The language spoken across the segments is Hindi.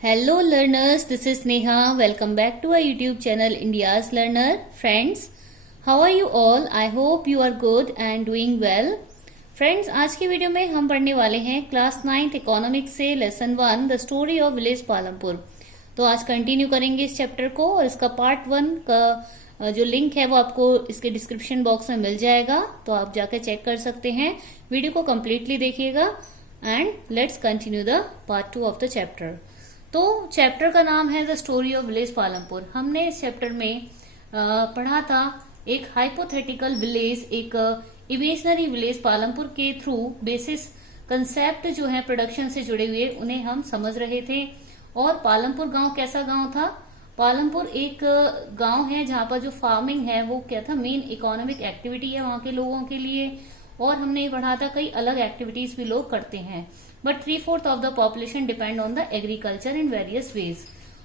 Hello learners, this is Neha. Welcome back to our YouTube channel India's Learner. Friends, how are you all? I hope you are good and doing well. Friends, आज की वीडियो में हम पढ़ने वाले हैं क्लास 9th इकोनॉमिक्स से lesson 1 the story of village Palampur. तो आज कंटिन्यू करेंगे इस चैप्टर को और इसका पार्ट 1 का जो लिंक है वो आपको इसके डिस्क्रिप्शन बॉक्स में मिल जाएगा, तो आप जाकर चेक कर सकते हैं। वीडियो को कम्प्लीटली देखिएगा and let's continue the part 2 of the chapter. तो चैप्टर का नाम है the story of village Palampur. हमने इस चैप्टर में पढ़ा था एक हाइपोथेटिकल विलेज, एक इमेजनरी विलेज पालमपुर के थ्रू बेसिस कंसेप्ट जो है प्रोडक्शन से जुड़े हुए उन्हें हम समझ रहे थे। और पालमपुर गांव कैसा गांव था? पालमपुर एक गांव है जहां पर जो फार्मिंग है वो क्या था, मेन इकोनॉमिक एक्टिविटी है वहां के लोगों के लिए। और हमने ये पढ़ा था कई अलग एक्टिविटीज भी लोग करते हैं, but 3/4 of the population depend on the agriculture in various ways.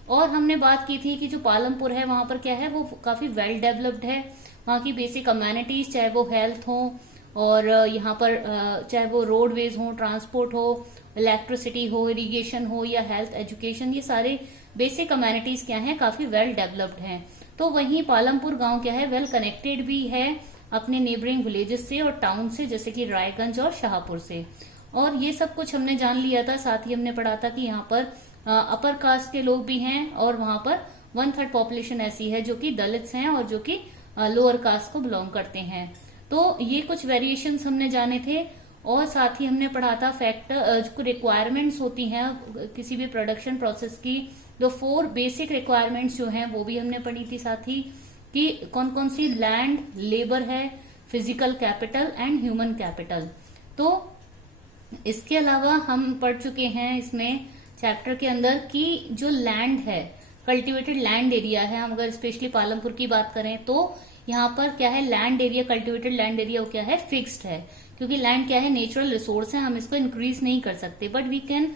और हमने बात की थी कि जो पालमपुर है वहां पर क्या है, वो काफी वेल डेवलप्ड है। वहां की बेसिक कम्युनिटीज, चाहे वो हेल्थ हो और यहाँ पर चाहे वो रोडवेज हो, ट्रांसपोर्ट हो, इलेक्ट्रिसिटी हो, इरिगेशन हो या हेल्थ एजुकेशन, ये सारे बेसिक कम्युनिटीज क्या है, काफी वेल डेवलप्ड हैं। तो वहीं पालमपुर गांव क्या है, वेल कनेक्टेड भी है अपने नेबरिंग विलेजेस से और टाउन से, जैसे कि रायगंज और शाहपुर से। और ये सब कुछ हमने जान लिया था। साथ ही हमने पढ़ा था कि यहाँ पर अपर कास्ट के लोग भी हैं और वहां पर 1/3 पॉपुलेशन ऐसी है जो कि दलित्स हैं और जो कि लोअर कास्ट को बिलोंग करते हैं। तो ये कुछ वेरिएशंस हमने जाने थे। और साथ ही हमने पढ़ा था फैक्टर जो रिक्वायरमेंट्स होती हैं किसी भी प्रोडक्शन प्रोसेस की, जो 4 बेसिक रिक्वायरमेंट्स जो हैं वो भी हमने पढ़ी थी। साथ ही कि कौन कौन सी लैंड, लेबर है, physical capital and human capital. तो इसके अलावा हम पढ़ चुके हैं इसमें चैप्टर के अंदर कि जो लैंड है, कल्टीवेटेड लैंड एरिया है, हम अगर स्पेशली पालमपुर की बात करें तो यहाँ पर क्या है, land area, cultivated land area क्या है, फिक्स्ड है। क्योंकि लैंड क्या है, नेचुरल रिसोर्स है, हम इसको इंक्रीज नहीं कर सकते, but we can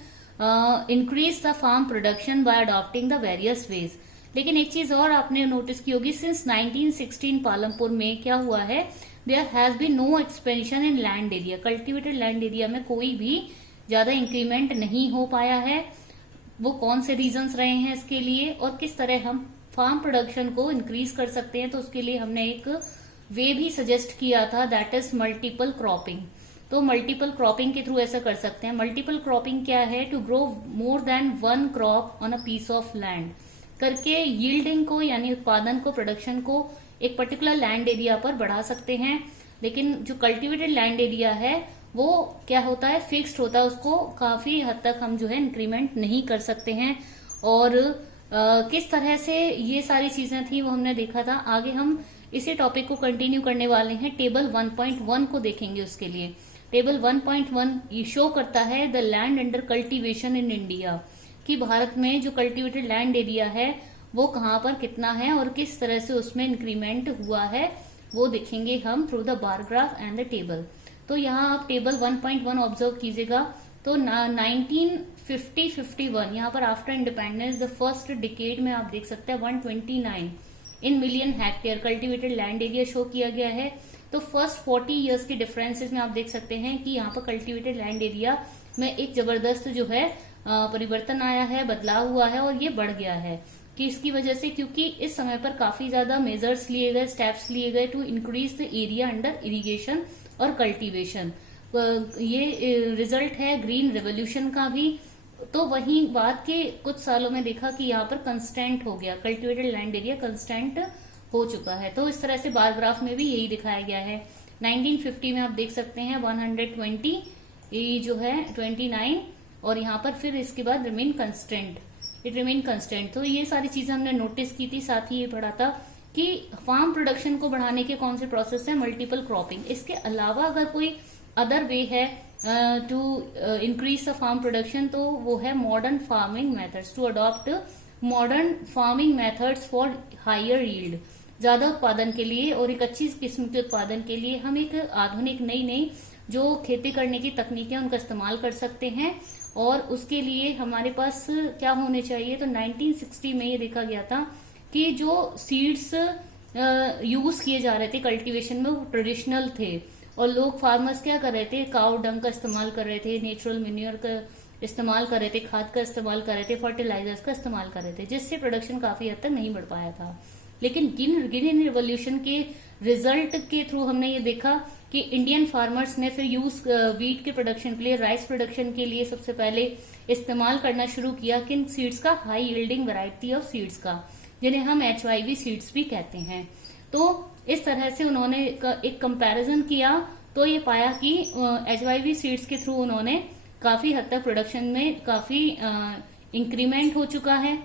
increase the farm production by adopting the various ways. लेकिन एक चीज और आपने नोटिस की होगी, सिंस 1916 पालमपुर में क्या हुआ है, there has been no expansion in land area. Cultivated land area में कोई भी ज्यादा इंक्रीमेंट नहीं हो पाया है। वो कौन से रीजंस रहे हैं इसके लिए और किस तरह हम फार्म प्रोडक्शन को इंक्रीज कर सकते हैं, तो उसके लिए हमने एक वे भी सजेस्ट किया था, दैट इज मल्टीपल क्रॉपिंग। तो मल्टीपल क्रॉपिंग के थ्रू ऐसा कर सकते हैं। मल्टीपल क्रॉपिंग क्या है, to grow more than 1 crop on a piece of land करके यील्डिंग को यानी उत्पादन को, प्रोडक्शन को एक पर्टिकुलर लैंड एरिया पर बढ़ा सकते हैं। लेकिन जो कल्टीवेटेड लैंड एरिया है वो क्या होता है, फिक्स्ड होता है, उसको काफी हद तक हम जो है इंक्रीमेंट नहीं कर सकते हैं। और किस तरह से ये सारी चीजें थी वो हमने देखा था। आगे हम इसी टॉपिक को कंटिन्यू करने वाले हैं। टेबल 1.1 को देखेंगे। उसके लिए टेबल 1.1 ये शो करता है the land under cultivation in India, कि भारत में जो कल्टीवेटेड लैंड एरिया है वो कहाँ पर कितना है और किस तरह से उसमें इंक्रीमेंट हुआ है, वो देखेंगे हम through the bar graph and the table. तो यहाँ आप टेबल 1.1 ऑब्जर्व कीजिएगा। तो 1950-51 यहाँ पर after independence the first decade में आप देख सकते हैं 129 in million hectare cultivated land area show किया गया है। तो फर्स्ट 40 इयर्स के डिफरेंसेस में आप देख सकते हैं कि यहाँ पर कल्टीवेटेड लैंड एरिया में एक जबरदस्त जो है परिवर्तन आया है, बदलाव हुआ है और ये बढ़ गया है। कि इसकी वजह से, क्योंकि इस समय पर काफी ज्यादा मेजर्स लिए गए, स्टेप्स लिए गए to increase the area under irrigation और कल्टीवेशन। ये रिजल्ट है ग्रीन रेवोल्यूशन का भी। तो वहीं बाद के कुछ सालों में देखा कि यहाँ पर कंस्टेंट हो गया, कल्टीवेटेड लैंड एरिया कंस्टेंट हो चुका है। तो इस तरह से बार ग्राफ में भी यही दिखाया गया है। 1950 में आप देख सकते हैं 120, ये जो है 29, और यहाँ पर फिर इसके बाद remain constant, it remain constant. तो ये सारी चीजें हमने नोटिस की थी। साथ ही ये पढ़ा था कि फार्म प्रोडक्शन को बढ़ाने के कौन से प्रोसेस है, मल्टीपल क्रॉपिंग। इसके अलावा अगर कोई अदर वे है to increase the farm production, तो वो है modern farming methods, to adopt modern farming methods for higher yield. ज्यादा उत्पादन के लिए और एक अच्छी किस्म के उत्पादन के लिए हम एक आधुनिक नई जो खेती करने की तकनीकें उनका इस्तेमाल कर सकते हैं। और उसके लिए हमारे पास क्या होने चाहिए, तो 1960 में ये देखा गया था कि जो सीड्स यूज किए जा रहे थे कल्टीवेशन में वो ट्रेडिशनल थे। और लोग फार्मर्स क्या कर रहे थे, काउ डंग का इस्तेमाल कर रहे थे, नेचुरल मैन्योर का इस्तेमाल कर रहे थे, खाद का इस्तेमाल कर रहे थे, फर्टिलाइजर्स का इस्तेमाल कर रहे थे, जिससे प्रोडक्शन काफी हद तक नहीं बढ़ पाया था। लेकिन ग्रीन रिवॉल्यूशन के रिजल्ट के थ्रू हमने ये देखा कि इंडियन फार्मर्स ने फिर यूज वीट के प्रोडक्शन के लिए, राइस प्रोडक्शन के लिए सबसे पहले इस्तेमाल करना शुरू किया किन सीड्स का, high yielding variety of seeds का, जिन्हें हम HYV सीड्स भी कहते हैं। तो इस तरह से उन्होंने एक कंपैरिजन किया तो ये पाया कि HYV सीड्स के थ्रू उन्होंने काफी हद तक प्रोडक्शन में काफी इंक्रीमेंट हो चुका है।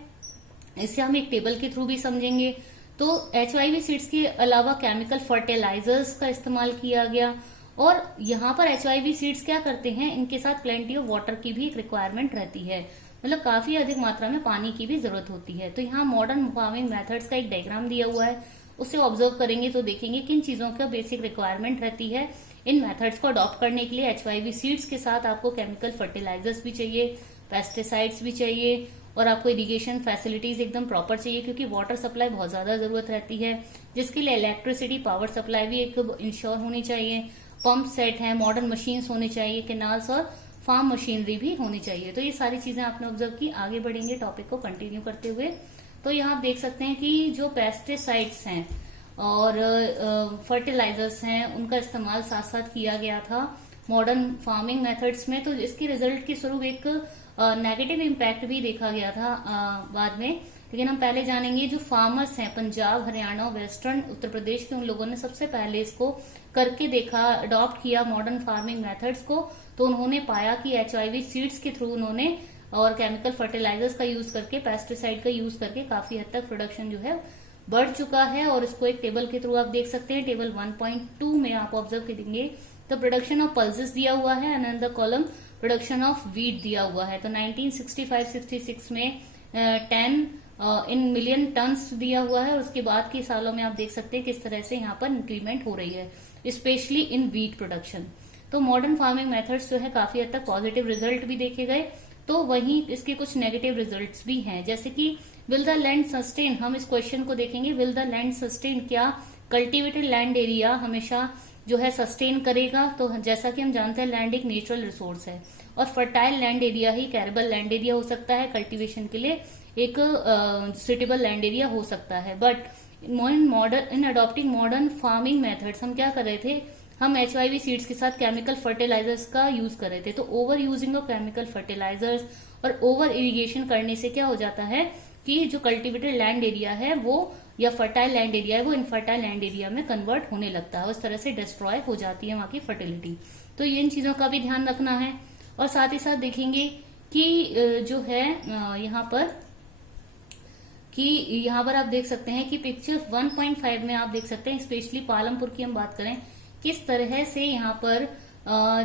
इससे हम एक टेबल के थ्रू भी समझेंगे। तो HYV सीड्स के अलावा केमिकल फर्टिलाइजर्स का इस्तेमाल किया गया, और यहाँ पर HYV सीड्स क्या करते हैं, इनके साथ प्लेंटी ऑफ वाटर की भी एक रिक्वायरमेंट रहती है, मतलब काफी अधिक मात्रा में पानी की भी जरूरत होती है। तो यहाँ मॉडर्न फार्मिंग मेथड्स का एक डायग्राम दिया हुआ है, उसे ऑब्जर्व करेंगे तो देखेंगे किन चीजों का बेसिक रिक्वायरमेंट रहती है इन मेथड्स को अडॉप्ट करने के लिए। HYV सीड्स के साथ आपको केमिकल फर्टिलाइजर्स भी चाहिए, पेस्टिसाइड्स भी चाहिए, और आपको इरिगेशन फैसिलिटीज एकदम प्रॉपर चाहिए, क्योंकि वाटर सप्लाई बहुत ज्यादा जरूरत रहती है, जिसके लिए इलेक्ट्रिसिटी पावर सप्लाई भी एक इंश्योर होनी चाहिए, पंप सेट है, मॉडर्न मशीन्स होनी चाहिए, केनाल्स और फार्म मशीनरी भी होनी चाहिए। तो ये सारी चीजें आपने ऑब्जर्व की। आगे बढ़ेंगे टॉपिक को कंटिन्यू करते हुए। तो यहाँ आप देख सकते हैं कि जो पेस्टिसाइड्स हैं और फर्टिलाइजर्स हैं, उनका इस्तेमाल साथ साथ किया गया था मॉडर्न फार्मिंग मेथड्स में। तो इसके रिजल्ट के स्वरूप एक नेगेटिव इम्पैक्ट भी देखा गया था बाद में। लेकिन हम पहले जानेंगे जो फार्मर्स हैं पंजाब, हरियाणा, वेस्टर्न उत्तर प्रदेश के, उन लोगों ने सबसे पहले इसको करके देखा, अडॉप्ट किया मॉडर्न फार्मिंग मेथड्स को। तो उन्होंने पाया कि HYV सीड्स के थ्रू उन्होंने और केमिकल फर्टिलाइजर्स का यूज करके, पेस्टिसाइड का यूज करके काफी हद तक प्रोडक्शन जो है बढ़ चुका है। और इसको एक टेबल के थ्रू आप देख सकते हैं। टेबल 1.2 में आप ऑब्जर्व करेंगे तो प्रोडक्शन ऑफ पल्सेस दिया हुआ है, and in the column production of wheat दिया हुआ है। तो 1965-66 में 10 इन मिलियन टन्स दिया हुआ है, और उसके बाद के सालों में आप देख सकते हैं किस तरह से यहाँ पर इंक्रीमेंट हो रही है, स्पेशली इन वीट प्रोडक्शन। तो मॉडर्न फार्मिंग मेथड्स जो है काफी हद तक पॉजिटिव रिजल्ट भी देखे गए, तो वहीं इसके कुछ नेगेटिव रिजल्ट्स भी हैं, जैसे कि विल द लैंड सस्टेन। हम इस क्वेश्चन को देखेंगे, विल द लैंड सस्टेन, क्या कल्टिवेटेड लैंड एरिया हमेशा जो है सस्टेन करेगा? तो जैसा कि हम जानते हैं लैंड एक नेचुरल रिसोर्स है, और फर्टाइल लैंड एरिया ही कैरेबल लैंड एरिया हो सकता है, कल्टीवेशन के लिए एक सुटेबल लैंड एरिया हो सकता है। But in adopting modern farming methods हम क्या कर रहे थे, हम HYV सीड्स के साथ केमिकल फर्टिलाइजर्स का यूज कर रहे थे। तो over using of chemical fertilisers और ओवर इरिगेशन करने से क्या हो जाता है कि जो कल्टिवेटेड लैंड एरिया है वो, या फर्टाइल लैंड एरिया है वो, इनफर्टाइल लैंड एरिया में कन्वर्ट होने लगता है, उस तरह से डिस्ट्रॉय हो जाती है वहां की फर्टिलिटी। तो इन चीजों का भी ध्यान रखना है। और साथ ही साथ देखेंगे कि जो है यहाँ पर आप देख सकते हैं कि पिक्चर 1.5 में आप देख सकते हैं, स्पेशली पालमपुर की हम बात करें, किस तरह से यहाँ पर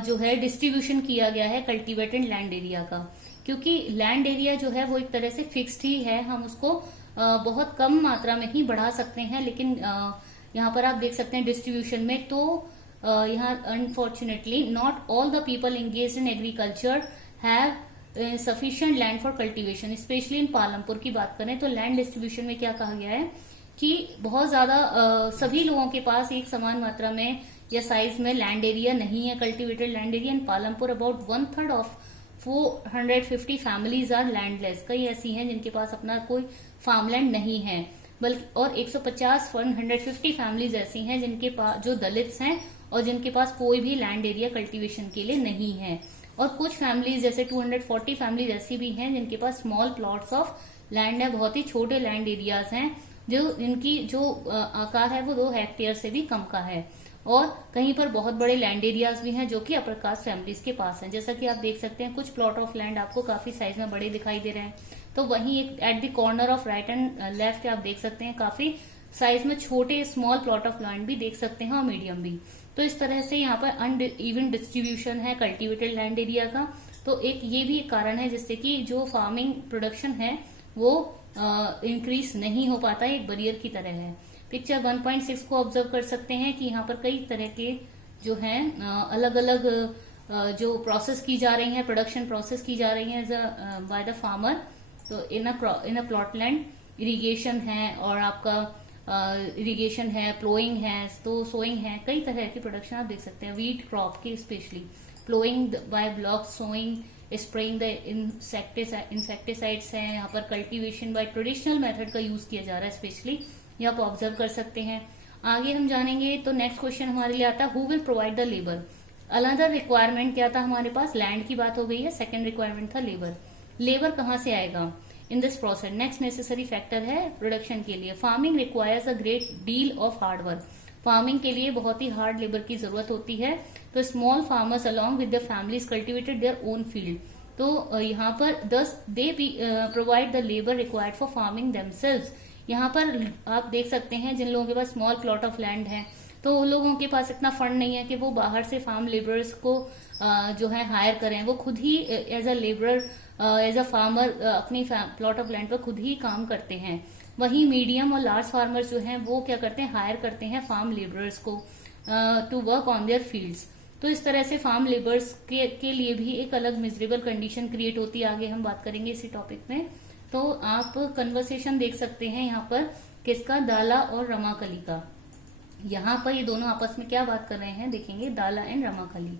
जो है डिस्ट्रीब्यूशन किया गया है कल्टीवेटेड लैंड एरिया का। क्योंकि लैंड एरिया जो है वो एक तरह से फिक्स्ड ही है, हम उसको बहुत कम मात्रा में ही बढ़ा सकते हैं, लेकिन यहाँ पर आप देख सकते हैं डिस्ट्रीब्यूशन में, तो यहाँ unfortunately not all the people engaged in agriculture have sufficient land for cultivation. Specially in Palampur की बात करें तो लैंड डिस्ट्रीब्यूशन में क्या कहा गया है कि बहुत ज्यादा सभी लोगों के पास एक समान मात्रा में या साइज में लैंड एरिया नहीं है, cultivated land area. In Palampur about 1/3 of 450 families are landless. कई ऐसी हैं जिनके पास अपना कोई फार्मलैंड नहीं है, बल्कि और 150 फैमिलीज ऐसी हैं जिनके पास, जो दलित्स हैं और जिनके पास कोई भी लैंड एरिया कल्टीवेशन के लिए नहीं है। और कुछ फैमिलीज जैसे 240 फैमिलीज ऐसी भी हैं जिनके पास स्मॉल प्लॉट्स ऑफ लैंड है, बहुत ही छोटे लैंड एरियाज हैं, जो इनकी जो आकार है वो 2 हेक्टेयर से भी कम का है। और कहीं पर बहुत बड़े लैंड एरियाज भी हैं जो कि अपर कास्ट फैमिलीज के पास हैं। जैसा कि आप देख सकते हैं कुछ प्लॉट ऑफ लैंड आपको काफी साइज में बड़े दिखाई दे रहे हैं, तो वहीं एक at the corner of right and left आप देख सकते हैं काफी साइज में छोटे स्मॉल प्लॉट ऑफ लैंड भी देख सकते हैं, और मीडियम भी। तो इस तरह से यहाँ पर अनइवन डिस्ट्रीब्यूशन है कल्टीवेटेड लैंड एरिया का। तो एक ये भी एक कारण है जिससे कि जो फार्मिंग प्रोडक्शन है वो इंक्रीज नहीं हो पाता, एक बैरियर की तरह है। पिक्चर 1.6 को ऑब्जर्व कर सकते हैं कि यहाँ पर कई तरह के जो हैं अलग अलग जो प्रोसेस की जा रही है, प्रोडक्शन प्रोसेस की जा रही है बाय द फार्मर। तो इन अ प्लॉट लैंड इरिगेशन है, और आपका इरिगेशन है, प्लोइंग है, तो सोइंग है, कई तरह की प्रोडक्शन आप देख सकते हैं वीट क्रॉप की, specially ploughing by bullock, sowing, spraying the insecticides हैं, यहाँ पर कल्टीवेशन बाय ट्रेडिशनल मेथड का यूज किया जा रहा है स्पेशली, ये आप ऑब्जर्व कर सकते हैं। आगे हम जानेंगे तो नेक्स्ट क्वेश्चन हमारे लिए आता है who will provide the labour. Another requirement क्या था हमारे पास, लैंड की बात हो गई है, सेकेंड रिक्वायरमेंट था लेबर। लेबर कहाँ से आएगा in this process, next necessary factor है प्रोडक्शन के लिए। Farming requires a great deal of hard work, farming के लिए बहुत ही हार्ड लेबर की जरूरत होती है। तो small farmers along with the families cultivated their own field, तो यहाँ पर दस they provide the labour required for farming themselves. यहाँ पर आप देख सकते हैं जिन लोगों के पास स्मॉल प्लॉट ऑफ लैंड है तो उन लोगों के पास इतना फंड नहीं है कि वो बाहर से फार्म लेबरर्स को जो है हायर करें, वो खुद ही as a labourer as a farmer अपनी प्लॉट ऑफ लैंड पर खुद ही काम करते हैं। वहीं मीडियम और लार्ज फार्मर्स जो हैं वो क्या करते हैं, हायर करते हैं फार्म लेबरर्स को to work on their fields. तो इस तरह से फार्म लेबर्स के लिए भी एक अलग मिजरेबल कंडीशन क्रिएट होती है। आगे हम बात करेंगे इसी टॉपिक में। तो आप कन्वर्सेशन देख सकते हैं यहाँ पर किसका, दाला और रमाकली का। यहाँ पर ये दोनों आपस में क्या बात कर रहे हैं देखेंगे, Dala and Ramakali.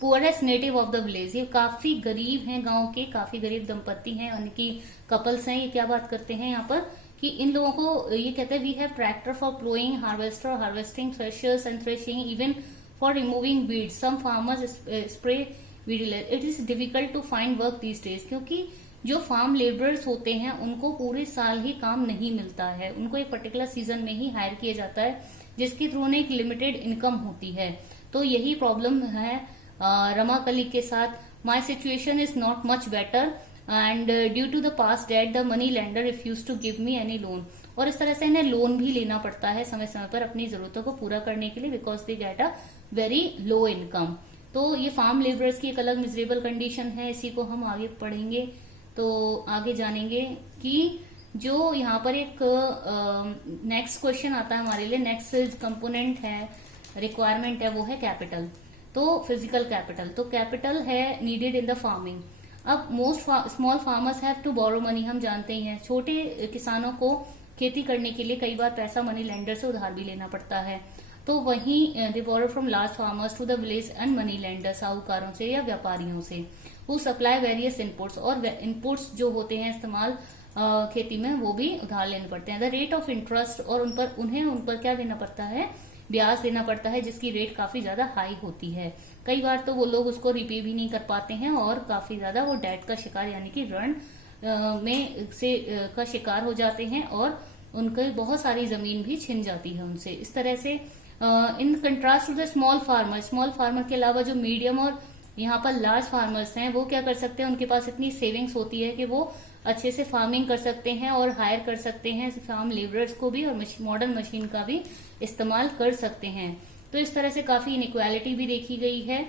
Poorest native of the village, ये काफी गरीब हैं गांव के, काफी गरीब दंपत्ति हैं, उनकी कपल्स हैं। ये क्या बात करते हैं यहाँ पर कि इन लोगों को ये कहते हैं we have tractor for ploughing, harvester, harvesting, threshers and threshing, even for removing weeds, some farmers spray weedicides. It is difficult to find work these days, क्योंकि जो फार्म लेबरर्स होते हैं उनको पूरे साल ही काम नहीं मिलता है, उनको एक पर्टिकुलर सीजन में ही हायर किया जाता है जिसके थ्रू उन्हें एक लिमिटेड इनकम होती है। तो यही प्रॉब्लम है रमाकली के साथ। My situation is not much better and due to the past debt the money lender refuse to give me any loan, और इस तरह से इन्हें लोन भी लेना पड़ता है समय समय पर अपनी जरूरतों को पूरा करने के लिए, because they get a very low income. तो ये फार्म लेबरर्स की एक अलग मिजरेबल कंडीशन है, इसी को हम आगे पढ़ेंगे। तो आगे जानेंगे कि जो यहाँ पर एक नेक्स्ट क्वेश्चन आता है हमारे लिए, नेक्स्ट कंपोनेंट है, रिक्वायरमेंट है, वो है कैपिटल। तो फिजिकल कैपिटल, तो कैपिटल है नीडेड इन द फार्मिंग। अब most small farmers have to borrow money, हम जानते ही हैं छोटे किसानों को खेती करने के लिए कई बार पैसा मनी लेंडर से उधार भी लेना पड़ता है। तो वहीं they borrow from large farmers to the village and money lender, साहूकारों से या व्यापारियों से, हु सप्लाई वेरियस इनपुट्स, और इनपुट्स जो होते हैं इस्तेमाल खेती में वो भी उधार लेने पड़ते हैं। द रेट ऑफ इंटरेस्ट, और उन पर क्या देना पड़ता है, ब्याज देना पड़ता है, जिसकी रेट काफी ज्यादा हाई होती है। कई बार तो वो लोग उसको रिपे भी नहीं कर पाते हैं और काफी ज्यादा वो डेट का शिकार यानी कि ऋण का शिकार हो जाते हैं और उनकी बहुत सारी जमीन भी छिन जाती है उनसे। इस तरह से in contrast to the small farmer के अलावा जो मीडियम और यहाँ पर लार्ज फार्मर्स हैं वो क्या कर सकते हैं, उनके पास इतनी सेविंग्स होती है कि वो अच्छे से फार्मिंग कर सकते हैं और हायर कर सकते हैं फार्म लेबरर्स को भी, और मॉडर्न मशीन का भी इस्तेमाल कर सकते हैं। तो इस तरह से काफी इनइक्वालिटी भी देखी गई है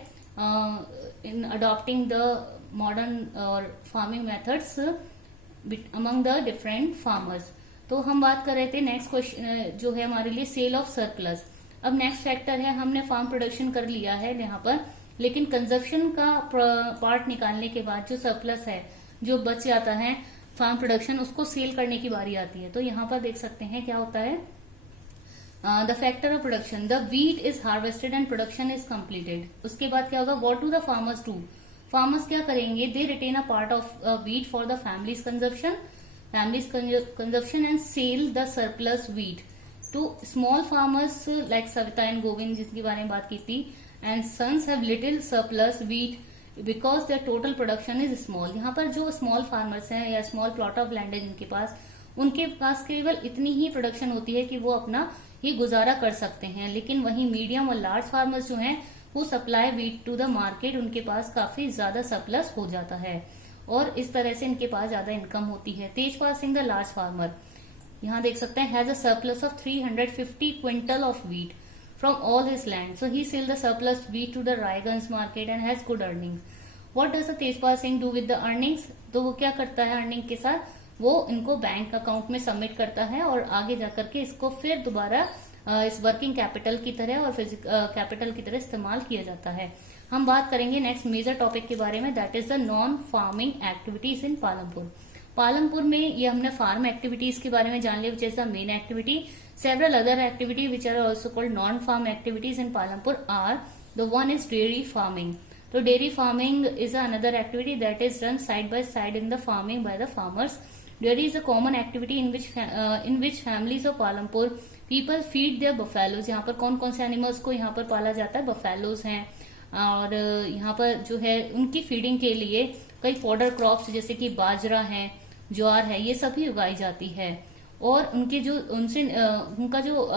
इन अडॉप्टिंग द मॉडर्न और farming methods among the different farmers. तो हम बात कर रहे थे नेक्स्ट क्वेश्चन जो है हमारे लिए सेल ऑफ सरप्लस। अब नेक्स्ट फैक्टर है, हमने फार्म प्रोडक्शन कर लिया है यहाँ पर, लेकिन कंजप्शन का पार्ट निकालने के बाद जो सरप्लस है, जो बच जाता है फार्म प्रोडक्शन, उसको सेल करने की बारी आती है। तो यहाँ पर देख सकते हैं क्या होता है, the factor of production, the wheat is harvested and production is completed. उसके बाद क्या होगा, what do the farmers do, farmers क्या करेंगे, they retain a part of wheat for the families consumption and sell the surplus wheat to small farmers like Savita and Govind, जिसके बारे में बात की थी, and sons have little surplus wheat because their total production is small. यहाँ पर जो स्मॉल फार्मर्स हैं या स्मॉल प्लॉट ऑफ लैंड है जिनके पास, उनके पास केवल इतनी ही प्रोडक्शन होती है कि वो अपना ही गुजारा कर सकते हैं। लेकिन वहीं मीडियम और लार्ज फार्मर्स जो हैं वो supply wheat to the market, उनके पास काफी ज्यादा सरप्लस हो जाता है और इस तरह से इनके पास ज्यादा इनकम होती है। Tejpal Singh the large farmer, यहाँ देख सकते हैं, has a surplus of 350 quintal of wheat from all his land. So he sold the surplus wheat to the Raiganj market and has good earnings. What does the Tejpal Singh do with the earnings? तो वो क्या करता है अर्निंग के साथ, वो इनको बैंक अकाउंट में सबमिट करता है और आगे जाकर के इसको फिर दोबारा इस वर्किंग कैपिटल की तरह और फिजिकल कैपिटल की तरह इस्तेमाल किया जाता है। हम बात करेंगे नेक्स्ट मेजर टॉपिक के बारे में, that is the non farming activities in Palampur. Palampur में ये हमने फार्म एक्टिविटीज के बारे में जान लिया, which is the main activity. Several other activities which are also called non-farm activities in Palampur are, the one is dairy farming. तो dairy farming is another activity that is run side by side in the farming by the farmers. Dairy is a common activity in which families of Palampur people feed there buffaloes. यहाँ पर कौन कौन से एनिमल्स को यहाँ पर पाला जाता है? बफेलोज हैं. और यहाँ पर जो है उनकी फीडिंग के लिए कई फॉडर क्रॉप्स जैसे कि बाजरा है, ज्वार है, ये सभी उगाई जाती है. और उनके जो उनसे उनका जो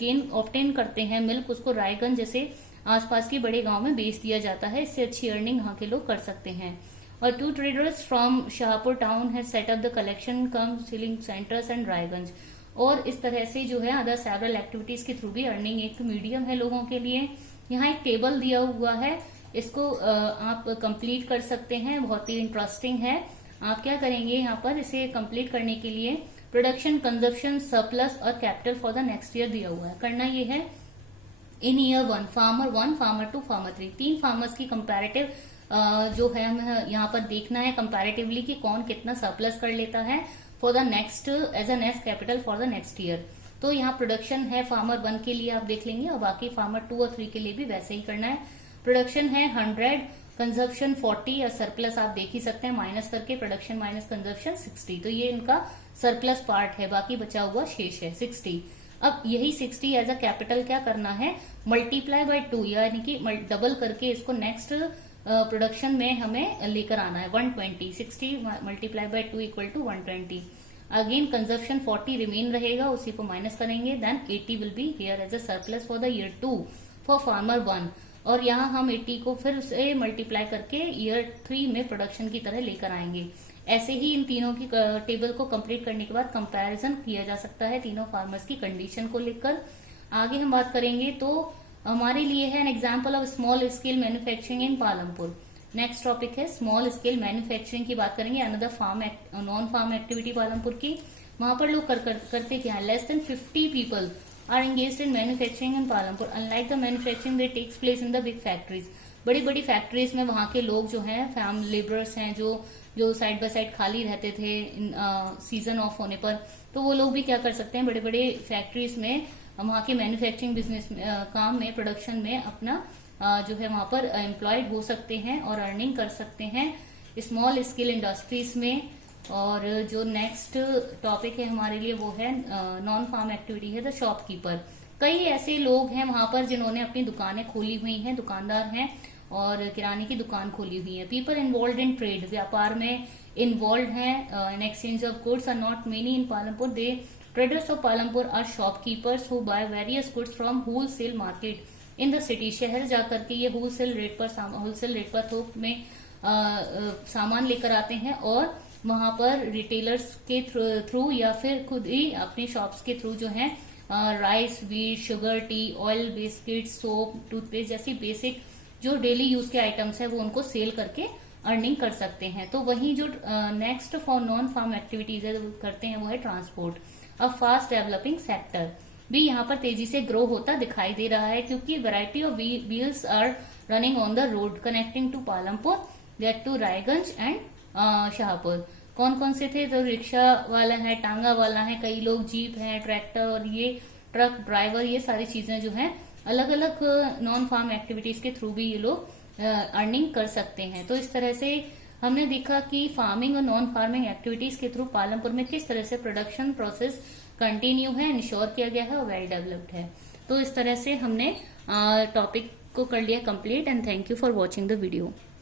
गेन ऑब्टेन करते हैं मिल्क, उसको रायगंज जैसे आसपास के बड़े गांव में बेच दिया जाता है. इससे अच्छी अर्निंग यहाँ के लोग कर सकते हैं. और 2 traders from Shahpur town have set up the collection come ceiling centres and Raiganj. और इस तरह से जो है अदर सेवरल एक्टिविटीज के थ्रू भी अर्निंग एक मीडियम है लोगों के लिए. यहाँ एक टेबल दिया हुआ है, इसको आप कंप्लीट कर सकते हैं, बहुत ही इंटरेस्टिंग है. आप क्या करेंगे यहाँ पर इसे कंप्लीट करने के लिए प्रोडक्शन, कंजप्शन, सरप्लस और capital for the next year दिया हुआ है. करना ये है in year 1 farmer 1, farmer 2, farmer 3, 3 farmers की कंपैरेटिव जो है हमें यहाँ पर देखना है कंपैरेटिवली कि कौन कितना सरप्लस कर लेता है for the next as a next capital for the next year. तो यहाँ प्रोडक्शन है फार्मर 1 के लिए आप देख लेंगे और बाकी फार्मर 2 और 3 के लिए भी वैसे ही करना है. प्रोडक्शन है 100, कंजप्शन 40 और सरप्लस आप देख ही सकते हैं माइनस करके, प्रोडक्शन माइनस कंजप्शन 60. तो ये इनका सरप्लस पार्ट है, बाकी बचा हुआ शेष है 60. अब यही 60 एज अ कैपिटल क्या करना है? मल्टीप्लाई बाय 2, यानी कि डबल करके इसको नेक्स्ट प्रोडक्शन में हमें लेकर आना है. 120, 60 multiply by 2 equal to 120. Again consumption 40 remain रहेगा, उसी को माइनस करेंगे. Then 80 will be here as a surplus for the year 2 for farmer 1. और यहाँ हम 80 को फिर से मल्टीप्लाई करके ईयर 3 में प्रोडक्शन की तरह लेकर आएंगे. ऐसे ही इन तीनों की टेबल को कंप्लीट करने के बाद कंपैरिजन किया जा सकता है तीनों फार्मर्स की कंडीशन को लेकर. आगे हम बात करेंगे तो हमारे लिए है an example of small scale manufacturing in Palampur. Next topic है स्मॉल स्केल मैन्युफैक्चरिंग की बात करेंगे. Another farm non farm activity Palampur की. वहां पर लोग करते क्या है? Less than 50 people are engaged in manufacturing in Palampur. Unlike the manufacturing that takes place in the big factories. बड़ी बड़ी फैक्ट्रीज में वहां के लोग जो हैं फैम लेबरर्स हैं जो साइड बाय साइड खाली रहते थे सीजन ऑफ होने पर, तो वो लोग भी क्या कर सकते हैं? बड़े बड़े फैक्ट्रीज में वहां के मैन्युफैक्चरिंग बिजनेस काम में, प्रोडक्शन में अपना जो है वहां पर एम्प्लॉयड हो सकते हैं और अर्निंग कर सकते हैं स्मॉल स्केल इंडस्ट्रीज में. और जो नेक्स्ट टॉपिक है हमारे लिए वो है नॉन फार्म एक्टिविटी है द शॉपकीपर. कई ऐसे लोग हैं वहां पर जिन्होंने अपनी दुकानें खोली हुई हैं, दुकानदार हैं और किराने की दुकान खोली हुई है. पीपल इन्वॉल्व इन ट्रेड, व्यापार में इन्वॉल्व हैं. In exchange of goods are not many in Palampur. The traders of Palampur are shopkeepers who buy various goods from wholesale market in the city. शहर जाकर के ये होलसेल रेट पर थोक में सामान लेकर आते हैं और वहां पर रिटेलर्स के थ्रू या फिर खुद ही अपनी शॉप्स के थ्रू जो है rice, wheat, sugar, T, oil, biscuit, soap, toothpaste जैसी बेसिक जो डेली यूज के आइटम्स है वो उनको सेल करके अर्निंग कर सकते हैं. तो वहीं जो next for non farm activities है करते हैं वो है transport. A fast developing sector भी यहाँ पर तेजी से ग्रो होता दिखाई दे रहा है क्योंकि variety of wheels are running on the road connecting to Palampur, that too Raiganj and Shahpur. कौन कौन से थे? तो रिक्शा वाला है, टांगा वाला है, कई लोग जीप है, ट्रैक्टर और ये ट्रक ड्राइवर, ये सारी चीजें जो है अलग अलग नॉन फार्म एक्टिविटीज के थ्रू भी ये लोग अर्निंग कर सकते हैं. तो इस तरह से हमने देखा कि फार्मिंग और नॉन फार्मिंग एक्टिविटीज के थ्रू पालमपुर में किस तरह से प्रोडक्शन प्रोसेस कंटिन्यू है, इंश्योर किया गया है और वेल डेवलप्ड है. तो इस तरह से हमने टॉपिक को कर लिया complete. And thank you for watching the video.